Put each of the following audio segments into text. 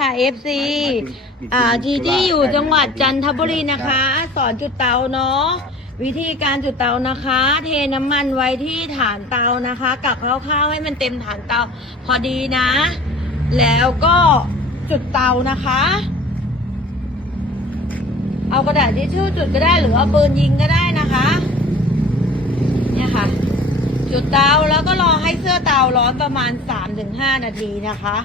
ค่ะ FC ที่อยู่จังหวัดจันทบุรีนะคะ สอนจุดเตาเนาะวิธีการจุดเตานะคะ เทน้ำมันไว้ที่ฐานเตานะคะกับข้าวๆให้มันเต็มฐานเตาพอดีนะ แล้วก็จุดเตานะคะ เอากระดาษทิชชู่จุดก็ได้หรือเอาปืนยิงก็ได้นะคะเนี่ยค่ะจุดเตาแล้วก็รอให้เสื้อเตาร้อนประมาณ 3-5 นาทีนะคะ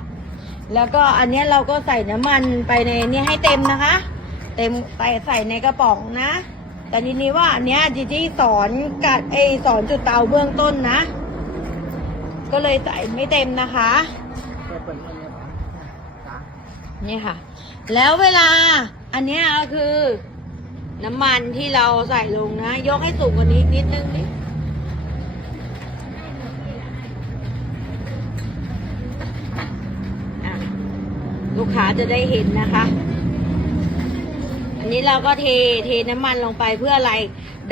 แล้วก็อันนี้เราก็ใส่น้ำมันไปในนี้ให้เต็มนะคะเต็มไปใส่ในกระป๋องนะแต่ทีนี้ว่าอันเนี้ยจีสอนกัดสอนจุดเตาเบื้องต้นนะก็เลยใส่ไม่เต็มนะคะนี่ค่ะแล้วเวลาอันเนี้ยก็คือน้ำมันที่เราใส่ลงนะยกให้สูงกว่านี้นิดนึงนิดลูกค้าจะได้เห็นนะคะอันนี้เราก็เทน้ำมันลงไปเพื่ออะไร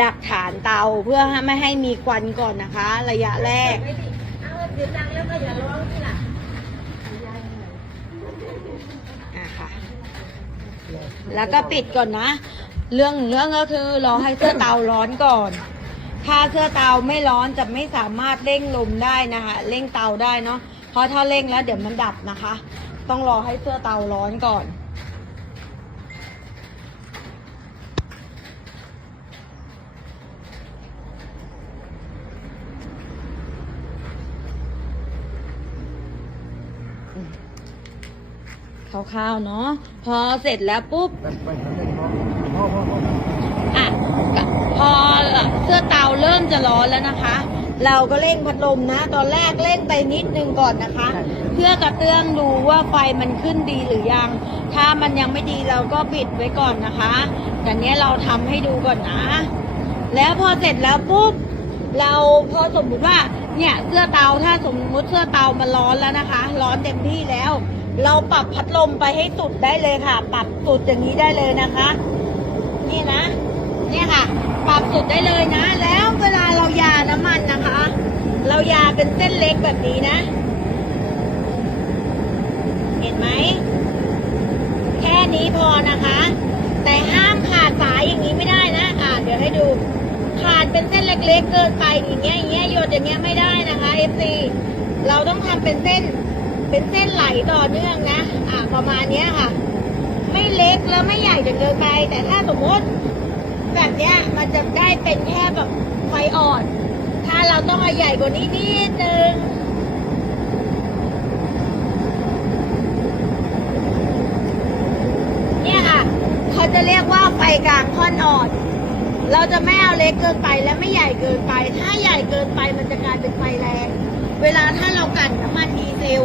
ดักฐานเตาเพื่อไม่ให้มีควันก่อนนะคะ ระยะแรกค่ะแล้วก็ปิดก่อนนะเรื่องก็คือรอให้เสื้อเตาร้อนก่อนถ้าเสื้อเตาไม่ร้อนจะไม่สามารถเร่งลมได้นะคะเร่งเตาได้เนาะเพราะถ้าเร่งแล้วเดี๋ยวมันดับนะคะต้องรอให้เสื้อเตาร้อนก่อนคร่าวๆเนาะพอเสร็จแล้วปุ๊บอ่ะพอเสื้อเตาเริ่มจะร้อนแล้วนะคะเราก็เร่งพัดลมนะตอนแรกเร่งไปนิดนึงก่อนนะคะเพื่อกระเตื้องดูว่าไฟมันขึ้นดีหรือยังถ้ามันยังไม่ดีเราก็ปิดไว้ก่อนนะคะอย่างนี้เราทำให้ดูก่อนนะแล้วพอเสร็จแล้วปุ๊บเราพอสมมุติว่าเนี่ยเสื้อเตาถ้าสมมุติเสื้อเตามันร้อนแล้วนะคะร้อนเต็มที่แล้วเราปรับพัดลมไปให้สุดได้เลยค่ะปรับสุดอย่างนี้ได้เลยนะคะนี่นะเนี่ยค่ะปรับสุดได้เลยนะแล้วเวลาเรายาน้ำมันนะคะเรายาเป็นเส้นเล็กแบบนี้นะเห็นไหมแค่นี้พอนะคะแต่ห้ามขาดสายอย่างนี้ไม่ได้นะเดี๋ยวให้ดูขาดเป็นเส้นเล็กๆเกินไปอย่างเงี้ยหยดอย่างเงี้ยไม่ได้นะคะ FC เราต้องทำเป็นเส้นไหลต่อเนื่องนะประมาณนี้ค่ะไม่เล็กแล้วไม่ใหญ่จนเกินไปแต่ถ้าสมมติแบบเนี้ยมันจะได้เป็นแค่แบบไฟอ่อนถ้าเราต้องเอาใหญ่กว่านี้นิดนึงเนี่ยค่ะเขาจะเรียกว่าไฟกลางค่อนอ่อนเราจะไม่เอาเล็กเกินไปและไม่ใหญ่เกินไปถ้าใหญ่เกินไปมันจะกลายเป็นไฟแรงเวลาถ้าเรากั่นน้ำมันดีเซล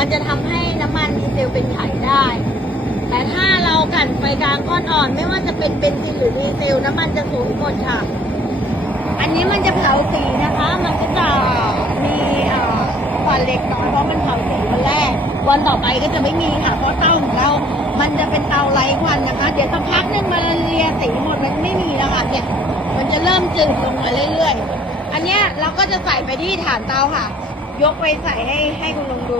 มันจะทำให้น้ำมันดีเซลเป็นไขได้แต่ถ้าเรากั่นไฟกลางก้อนอ่อนไม่ว่าจะเป็นเบนซินหรือดีเซลน้ำมันจะสูงหมดค่ะอันนี้มันจะเผาสีนะคะมันก็จะมีควันเล็กน้อยเพราะมันเผาสีวันแรกวันต่อไปก็จะไม่มีค่ะเพราะเตาของเรามันจะเป็นเตาไร้ควันนะคะเดี๋ยวสักพักนึงมันเลียสีหมดมันไม่มีแล้วค่ะเนี่ยมันจะเริ่มจืดลงมาเรื่อยๆอันเนี้ยเราก็จะใส่ไปที่ฐานเตาค่ะยกไปใส่ให้คุณลุงดู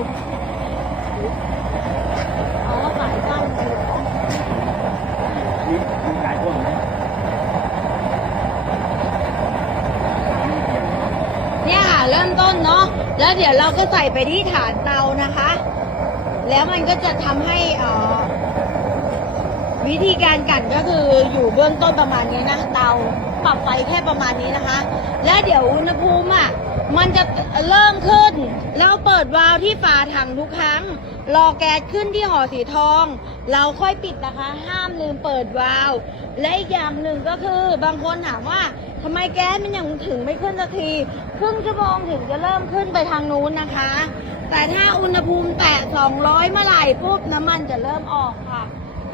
สายตั้งไปเนี่ยค่ะเริ่มต้นเนาะแล้วเดี๋ยวเราก็ใส่ไปที่ฐานเตานะคะแล้วมันก็จะทำให้วิธีการกั่นก็คืออยู่เบื้องต้นประมาณนี้นะเตาปรับไฟแค่ประมาณนี้นะคะแล้วเดี๋ยวอุณหภูมิมันจะเริ่มขึ้นเราเปิดวาล์วที่ฝาถังทุกครั้งรอแก๊สขึ้นที่ห่อสีทองเราค่อยปิดนะคะห้ามลืมเปิดวาล์วและอีกอย่างหนึ่งก็คือบางคนถามว่าทำไมแก๊สมันยังถึงไม่ขึ้นสักทีครึ่งชั่วโมงถึงจะเริ่มขึ้นไปทางนู้นนะคะแต่ถ้าอุณหภูมิแตะ200เมื่อไหร่ปุ๊บน้ำมันจะเริ่มออกค่ะ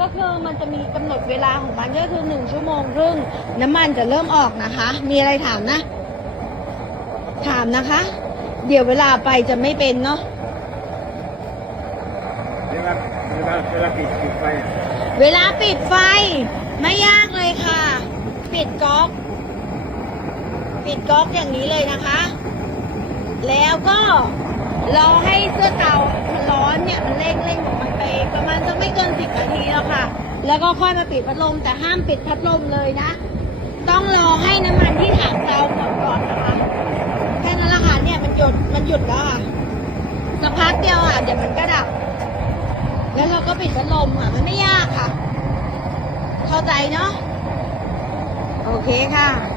ก็คือมันจะมีกำหนดเวลาของมันก็คือ1 ชั่วโมงครึ่งน้ำมันจะเริ่มออกนะคะมีอะไรถามนะถามนะคะเดี๋ยวเวลาไปจะไม่เป็นเนาะเวลาปิดไฟเวลาปิดไฟไม่ยากเลยค่ะปิดก๊อกอย่างนี้เลยนะคะแล้วก็ รอให้เสื้อเตามันร้อนเนี่ยมันเร่งของมันไปเองประมาณจะไม่เกิน10 นาทีแล้วค่ะ แล้วก็ค่อยมาปิดพัดลมแต่ห้ามปิดพัดลมเลยนะ ต้องรอให้น้ำมันที่ถังเตาหมดก่อนนะคะแค่นั้นละค่ะเนี่ยมันหยุดแล้วค่ะสักพักเดียวอ่ะเดี๋ยวมันก็ดับ แล้วเราก็ปิดพัดลมอ่ะมันไม่ยากค่ะ เข้าใจเนาะโอเคค่ะ